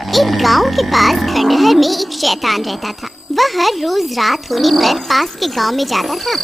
एक गांव के पास खंडहर में एक शैतान रहता था। वह हर रोज रात होने पर पास के गांव में जाता था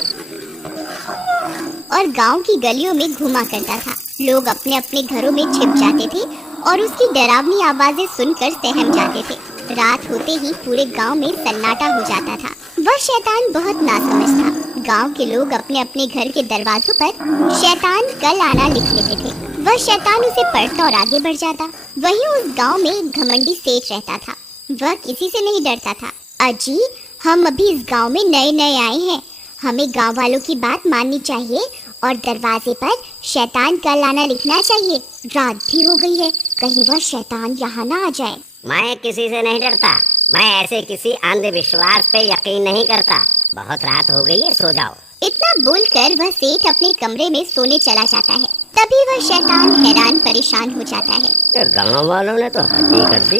और गांव की गलियों में घूमा करता था। लोग अपने अपने घरों में छिप जाते थे और उसकी डरावनी आवाजें सुनकर सहम जाते थे। रात होते ही पूरे गांव में सन्नाटा हो जाता था। वह शैतान बहुत नासमझ था। गांव के लोग अपने अपने घर के दरवाजों पर शैतान कल आना लिख लेते थे। वह शैतान उसे पढ़ता और आगे बढ़ जाता। वहीं उस गांव में एक घमंडी सेठ रहता था। वह किसी से नहीं डरता था। अजी, हम अभी इस गांव में नए नए आए हैं, हमें गांव वालों की बात माननी चाहिए और दरवाजे पर शैतान कल आना लिखना चाहिए। रात भी हो गई है, कहीं वह शैतान यहाँ ना आ जाए। मैं किसी से नहीं डरता। मैं ऐसे किसी अंधविश्वास पे यकीन नहीं करता। बहुत रात हो गई है, सो जाओ। इतना बोलकर वह सेठ अपने कमरे में सोने चला जाता है। तभी वह शैतान हैरान परेशान हो जाता है। गांव वालों ने तो हद ही कर दी।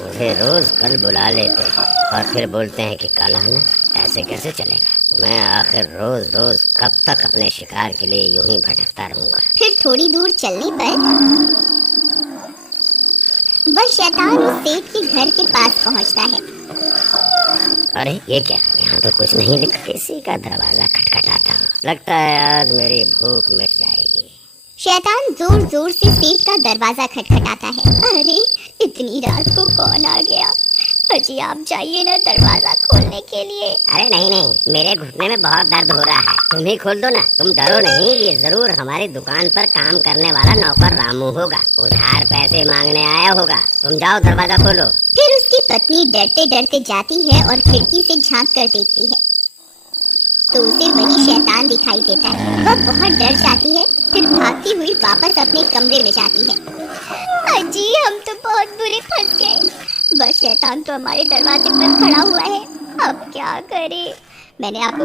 मुझे रोज कल बुला लेते हैं और फिर बोलते हैं कि कल आना। ऐसे कैसे चलेगा? मैं आखिर रोज रोज कब तक अपने शिकार के लिए यूं ही भटकता रहूंगा। फिर थोड़ी दूर चलने पर वह शैतान उस सेठ के घर के पास पहुंचता है। अरे ये क्या? यहाँ तो कुछ नहीं लिखा। किसी का दरवाजा खटखटाता हूँ। लगता है आज मेरी भूख मिट जाएगी। शैतान जोर जोर से सेठ का दरवाजा खटखटाता है। अरे इतनी रात को कौन आ गया? अजी, आप जाइए ना दरवाजा खोलने के लिए। अरे नहीं नहीं, मेरे घुटने में बहुत दर्द हो रहा है। तुम ही खोल दो ना। तुम डरो नहीं, ये जरूर हमारी दुकान पर काम करने वाला नौकर रामू होगा। उधार पैसे मांगने आया होगा। तुम जाओ, दरवाजा खोलो। फिर उसकी पत्नी डरते डरते जाती है और खिड़की से झांक कर देखती है तो उसे वही शैतान दिखाई देता है। वह बहुत डर जाती है, फिर भागती हुई वापस अपने कमरे में जाती है। अजी, हम तो बहुत बुरे फंस गए। वह शैतान तो हमारे दरवाजे पर खड़ा हुआ है। अब क्या करें? मैंने आपको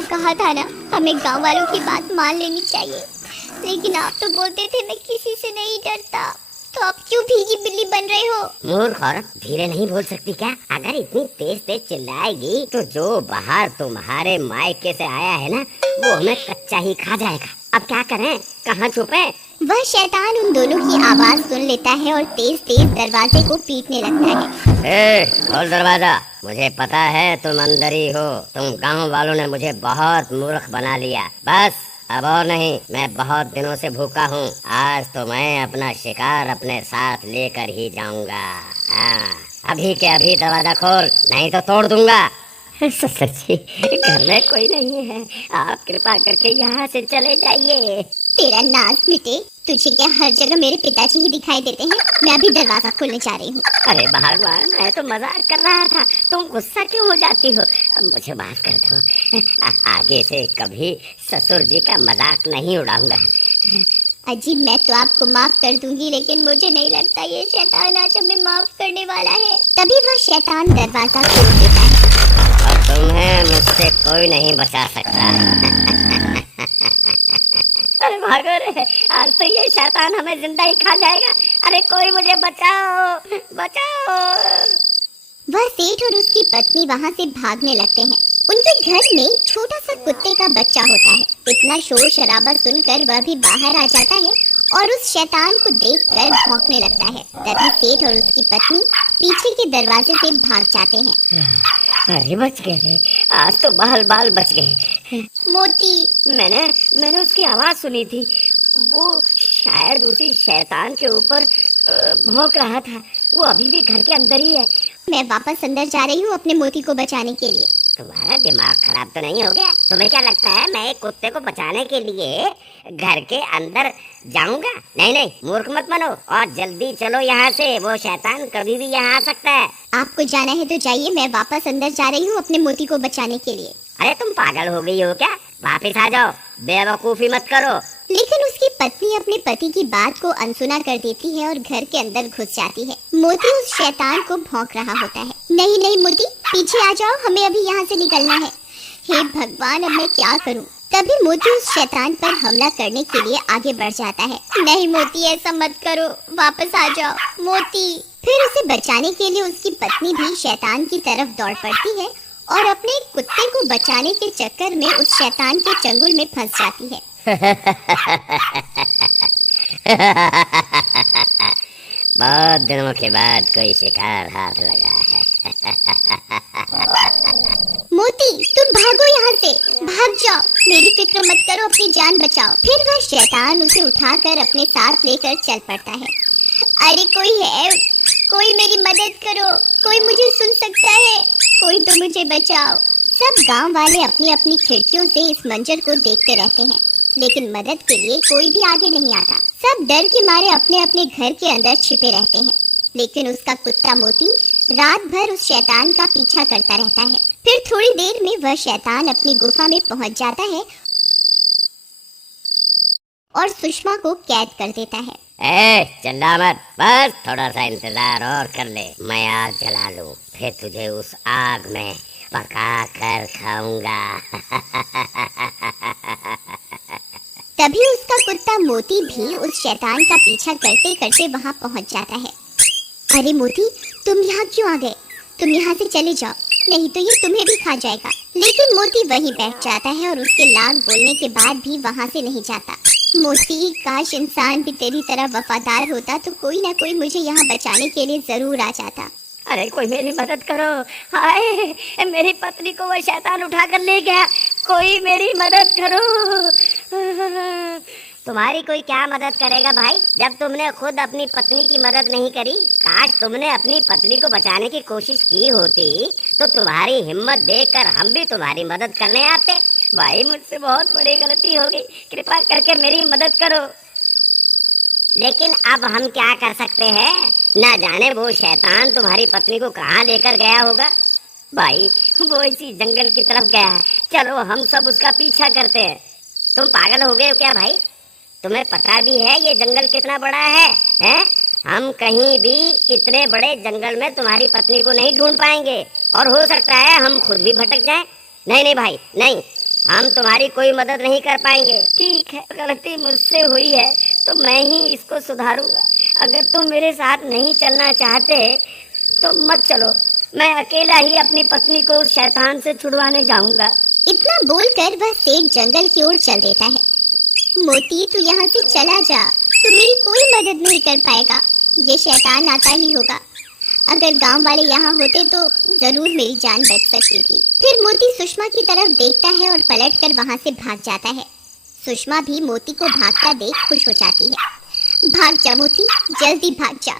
कहा था ना, हमें गांव वालों की बात मान लेनी चाहिए। लेकिन आप तो बोलते थे मैं किसी से नहीं डरता, तो आप क्यों भीगी बिल्ली बन रहे हो? मूर्ख औरत, धीरे नहीं बोल सकती क्या? अगर इतनी तेज तेज चिल्लाएगी तो जो बाहर तुम्हारे मायके से आया है ना, वो हमें कच्चा ही खा जाएगा। अब क्या करें? कहाँ छुपे? वह शैतान उन दोनों की आवाज सुन लेता है और तेज तेज दरवाजे को पीटने लगता है। खोल दरवाजा। मुझे पता है तुम अंदर ही हो। तुम गांव वालों ने मुझे बहुत मूर्ख बना लिया। बस अब और नहीं, मैं बहुत दिनों से भूखा हूँ। आज तो मैं अपना शिकार अपने साथ लेकर ही जाऊंगा। हाँ, अभी के अभी दरवाजा खोल, नहीं तो तोड़ दूंगा। ससुर जी, घर में कोई नहीं है। आप कृपा करके यहाँ से चले जाइए। तेरा नाज मिटे। तुझे क्या हर जगह मेरे पिताजी ही दिखाई देते हैं? मैं अभी दरवाजा खोलने जा रही हूँ। अरे भगवान, मैं तो मजाक कर रहा था। तुम गुस्सा क्यों हो जाती हो? मुझे माफ कर दो। आगे से कभी ससुर जी का मजाक नहीं उड़ाऊंगा। अजी, मैं तो आपको माफ कर दूंगी, लेकिन मुझे नहीं लगता ये शैतान आज हमें माफ करने वाला है। तभी वह शैतान दरवाजा खोल देता है। और तुम्हें मुझसे कोई नहीं बचा सकता। अरे भागो रे, आज तो ये शैतान हमें जिंदा ही खा जाएगा। अरे कोई मुझे बचाओ, बचाओ। वह सेठ और उसकी पत्नी वहाँ से भागने लगते हैं। उनके घर में छोटा सा कुत्ते का बच्चा होता है। इतना शोर शराबा सुनकर वह भी बाहर आ जाता है और उस शैतान को देखकर भौंकने लगता है। तभी सेठ और उसकी पत्नी पीछे के दरवाजे से भाग जाते हैं। अरे बच गए, आज तो बाल बाल बच गए। मोती, मैंने उसकी आवाज सुनी थी। वो शायद उसी शैतान के ऊपर भौंक रहा था। वो अभी भी घर के अंदर ही है। मैं वापस अंदर जा रही हूँ अपने मोती को बचाने के लिए। तुम्हारा दिमाग खराब तो नहीं हो गया? तुम्हें क्या लगता है मैं एक कुत्ते को बचाने के लिए घर के अंदर जाऊंगा? नहीं नहीं, मूर्ख मत बनो और जल्दी चलो यहाँ से। वो शैतान कभी भी यहाँ आ सकता है। आपको जाना है तो जाइए, मैं वापस अंदर जा रही हूँ अपने मोती को बचाने के लिए। अरे तुम पागल हो गई हो क्या? वापस आ जाओ, बेवकूफी मत करो। लेकिन उसकी पत्नी अपने पति की बात को अनसुना कर देती है और घर के अंदर घुस जाती है। मोती उस शैतान को भौंक रहा होता है। नहीं नहीं मोती, पीछे आ जाओ, हमें अभी यहाँ से निकलना है। हे भगवान, अब मैं क्या करूँ? तभी मोती उस शैतान पर हमला करने के लिए आगे बढ़ जाता है। नहीं मोती, ऐसा मत करो, वापस आ जाओ मोती। फिर उसे बचाने के लिए उसकी पत्नी भी शैतान की तरफ दौड़ पड़ती है और अपने कुत्ते को बचाने के चक्कर में उस शैतान के चंगुल में फंस जाती है। बहुत दिनों के बाद कोई शिकार हाथ लगा है। मोती, तुम भागो यहाँ से, भाग जाओ, मेरी फिक्र मत करो, अपनी जान बचाओ। फिर वह शैतान उसे उठाकर अपने साथ लेकर चल पड़ता है। अरे कोई है, कोई मेरी मदद करो, कोई मुझे सुन सकता है, कोई तो मुझे बचाओ। सब गांव वाले अपनी अपनी खिड़कियों से इस मंजर को देखते रहते हैं, लेकिन मदद के लिए कोई भी आगे नहीं आता। सब डर के मारे अपने अपने घर के अंदर छिपे रहते हैं। लेकिन उसका कुत्ता मोती रात भर उस शैतान का पीछा करता रहता है। फिर थोड़ी देर में वह शैतान अपनी गुफा में पहुंच जाता है और सुषमा को कैद कर देता है। चिल्ला मत, बस थोड़ा सा इंतजार और कर ले, मैं आग जला लूं, फिर तुझे उस आग में पका कर खाऊंगा। तभी उसका कुत्ता मोती भी उस शैतान का पीछा करते करते वहां पहुंच जाता है। अरे मोती, तुम यहाँ क्यों आ गए? तुम यहाँ से चले जाओ, नहीं तो ये तुम्हें भी खा जाएगा। लेकिन मोती वहीं बैठ जाता है और उसके लाख बोलने के बाद भी वहाँ से नहीं जाता। मोती, काश इंसान भी तेरी तरह वफादार होता तो कोई ना कोई मुझे यहाँ बचाने के लिए जरूर आ जाता। अरे कोई मेरी मदद करो, हाय मेरी पत्नी को वो शैतान उठा कर ले गया, कोई मेरी मदद करो। तुम्हारी कोई क्या मदद करेगा भाई, जब तुमने खुद अपनी पत्नी की मदद नहीं करी। काश तुमने अपनी पत्नी को बचाने की कोशिश की होती तो तुम्हारी हिम्मत देखकर हम भी तुम्हारी मदद करने आते। भाई मुझसे बहुत बड़ी गलती हो गई, कृपा करके मेरी मदद करो। लेकिन अब हम क्या कर सकते हैं, ना जाने वो शैतान तुम्हारी पत्नी को कहाँ लेकर गया होगा। भाई वो इसी जंगल की तरफ गया है, चलो हम सब उसका पीछा करते हैं। तुम पागल हो गए हो क्या भाई? तुम्हें पता भी है ये जंगल कितना बड़ा है, हैं? हम कहीं भी इतने बड़े जंगल में तुम्हारी पत्नी को नहीं ढूंढ पाएंगे, और हो सकता है हम खुद भी भटक जाएं। नहीं नहीं भाई नहीं, हम तुम्हारी कोई मदद नहीं कर पाएंगे। ठीक है, गलती मुझसे हुई है तो मैं ही इसको सुधारूंगा। अगर तुम मेरे साथ नहीं चलना चाहते तो मत चलो, मैं अकेला ही अपनी पत्नी को उस शैतान से छुड़वाने जाऊंगा। इतना बोलकर वह सेठ जंगल की ओर चल देता है। मोती, तू यहाँ से चला जा, तू मेरी कोई मदद नहीं कर पाएगा, ये शैतान आता ही होगा। अगर गांव वाले यहाँ होते तो जरूर मेरी जान बच सकती थी। फिर मोती सुषमा की तरफ देखता है और पलटकर वहाँ से भाग जाता है। सुषमा भी मोती को भागता देख खुश हो जाती है। भाग जा मोती, जल्दी भाग जा,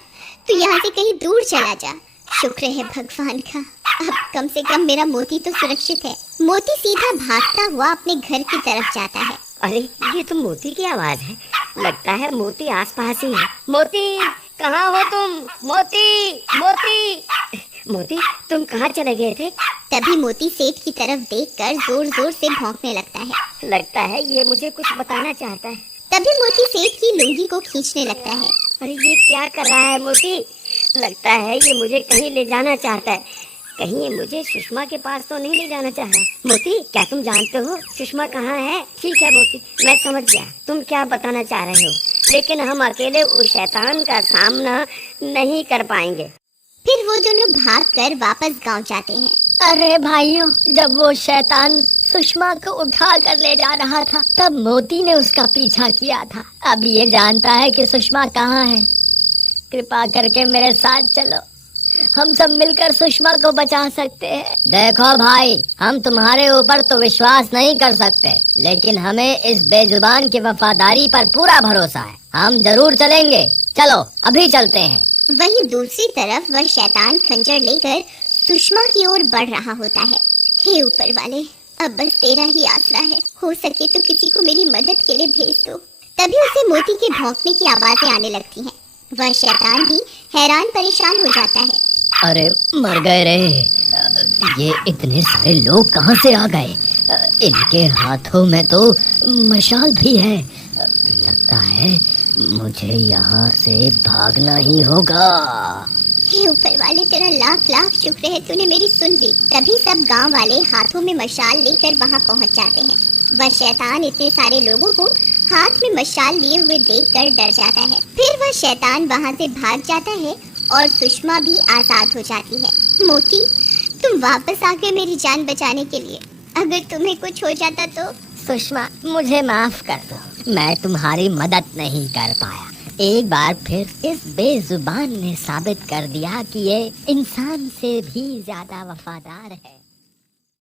तू यहाँ से कहीं दूर चला जा। शुक्र है भगवान का, अब कम से कम मेरा मोती तो सुरक्षित है। मोती सीधा भागता हुआ अपने घर की तरफ जाता है। अरे ये तो मोती की आवाज है, लगता है मोती आसपास ही है। मोती, कहाँ हो तुम? मोती, मोती, मोती, तुम कहाँ चले गए थे? तभी मोती सेठ की तरफ देखकर जोर जोर से भौंकने लगता है। लगता है ये मुझे कुछ बताना चाहता है। तभी मोती सेठ की लुंगी को खींचने लगता है। अरे ये क्या कर रहा है मोती? लगता है ये मुझे कहीं ले जाना चाहता है। कहीं ये मुझे सुषमा के पास तो नहीं ले जाना चाह रहा। मोती, क्या तुम जानते हो सुषमा कहाँ है? ठीक है मोती, मैं समझ गया तुम क्या बताना चाह रहे हो, लेकिन हम अकेले उस शैतान का सामना नहीं कर पाएंगे। फिर वो दोनों भागकर वापस गांव जाते हैं। अरे भाइयों, जब वो शैतान सुषमा को उठा कर ले जा रहा था तब मोती ने उसका पीछा किया था। अब ये जानता है कि सुषमा कहाँ है। कृपा करके मेरे साथ चलो, हम सब मिलकर सुषमा को बचा सकते हैं। देखो भाई, हम तुम्हारे ऊपर तो विश्वास नहीं कर सकते, लेकिन हमें इस बेजुबान की वफादारी पर पूरा भरोसा है। हम जरूर चलेंगे, चलो अभी चलते हैं। वहीं दूसरी तरफ वह शैतान खंजर लेकर सुषमा की ओर बढ़ रहा होता है। हे ऊपर वाले, अब बस तेरा ही आसरा है, हो सके तो किसी को मेरी मदद के लिए भेज दो। तभी उसे मोती के भौंकने की आवाजें आने लगती हैं। वह शैतान भी हैरान परेशान हो जाता है। अरे मर गए रे, ये इतने सारे लोग कहाँ से आ गए? इनके हाथों में तो मशाल भी है। लगता है मुझे यहाँ से भागना ही होगा। हे ऊपर वाले, तेरा लाख लाख शुक्र है, तूने मेरी सुन ली। तभी सब गांव वाले हाथों में मशाल लेकर वहां पहुंच जाते हैं। वह शैतान इतने सारे लोगों को हाथ में मशाल लिए हुए देखकर डर जाता है। फिर वह शैतान वहां से भाग जाता है और सुषमा भी आजाद हो जाती है। मोती, तुम वापस आ गए मेरी जान बचाने के लिए। अगर तुम्हें कुछ हो जाता तो? सुषमा, मुझे माफ कर दो, मैं तुम्हारी मदद नहीं कर पाया। एक बार फिर इस बेजुबान ने साबित कर दिया कि ये इंसान से भी ज्यादा वफादार है।